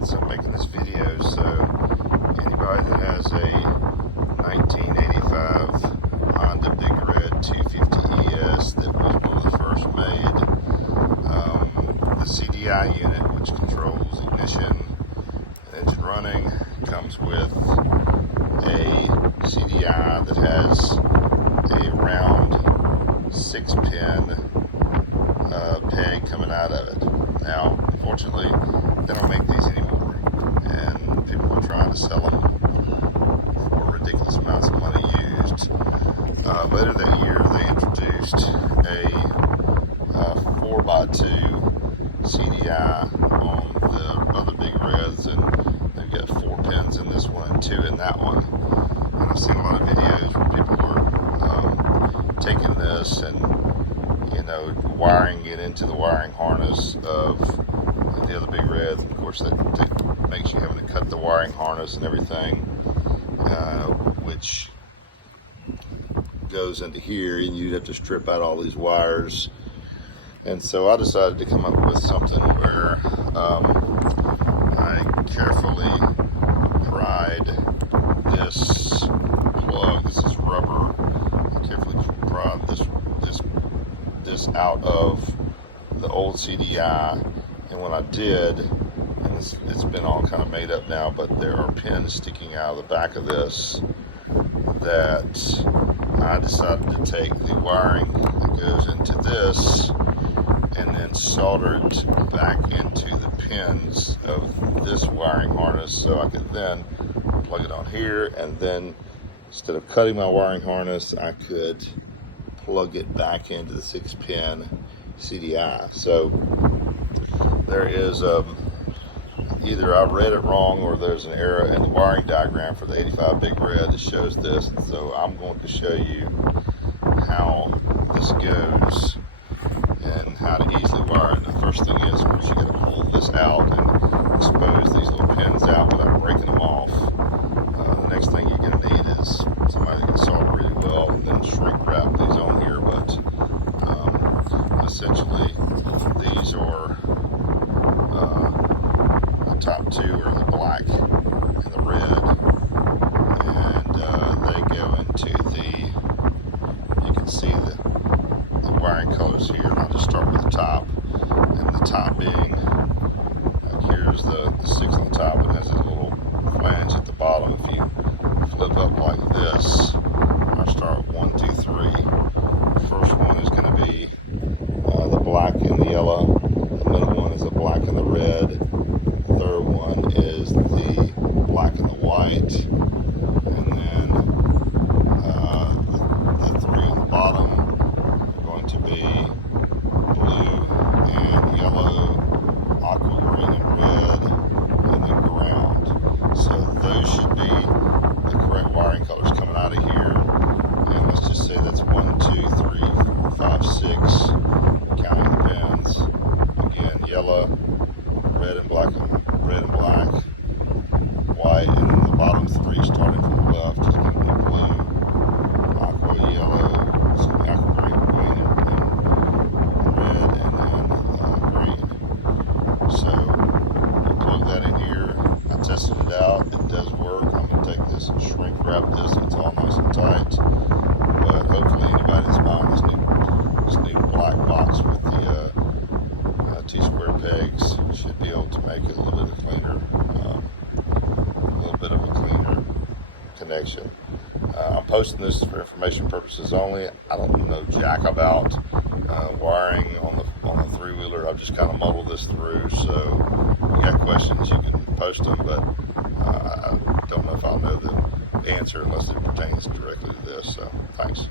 minutes I'm making this video, so anybody that has a 1985 Honda Big Red 250 ES that was one of the first made, the CDI unit, which controls ignition and engine running, comes with a CDI that has a round 6-pin peg coming out of it. Now, unfortunately, they don't make these anymore, and people are trying to sell them for ridiculous amounts of money used. Later that year, they introduced a 4x2 CDI on the other Big Reds, and they've got 4 pins in this one and 2 in that one. And I've seen a lot of videos where people are taking this and wiring it into the wiring harness of the other Big Reds. Of course, that makes you having to cut the wiring harness and everything, which goes into here, and you'd have to strip out all these wires. And so I decided to come up with something where I carefully pried this plug. This is rubber. I carefully pried this out of the old CDI, and when I did, and it's been all kind of made up now, but there are pins sticking out of the back of this that I decided to take the wiring that goes into this and then solder it back into the pins of this wiring harness, so I could then plug it on here, and then instead of cutting my wiring harness, I could plug it back into the 6-pin CDI. So there is either I read it wrong or there's an error in the wiring diagram for the 85 Big Red that shows this. And so I'm going to show you how this goes and how to easily wire it. The first thing is, once you got to pull this out and expose these little pins out without breaking them off. The next thing you're going to need is somebody that can solder really well, and then shrink wrap these on here. But essentially, these are the top two are the black and the red, and they go into you can see the wiring colors here. And I'll just start with the top, and the top being, here's the 6 on the top, and has a little flange at the bottom. If you flip up like this, I'll start 1, 2, 3. The first one is going to be the black and the yellow. The middle one is the black and the red. The third one is the black and the white. And then the 3 on the bottom are going to be blue and yellow, aqua green and red, and then ground. So those should be the correct wiring colors coming out of here. And let's just say that's 1, 2, 3, 4, 5, 6, counting the pins. Again, yellow, red and black, white, and then the bottom 3 starting from the left is going to be blue, aqua, yellow, aqua green, and red, and then green. So you plug that in here. I tested it out. It does work. I'm going to take this and shrink wrap this, and it's all nice and tight. But hopefully anybody that's buying this new black box with the 2 square pegs should be able to make it a little bit of a cleaner connection. I'm posting this for information purposes only. I don't know jack about wiring on the 3-wheeler. I've just kind of muddled this through. So if you got questions, you can post them, but I don't know if I'll know the answer unless it pertains directly to this. So thanks.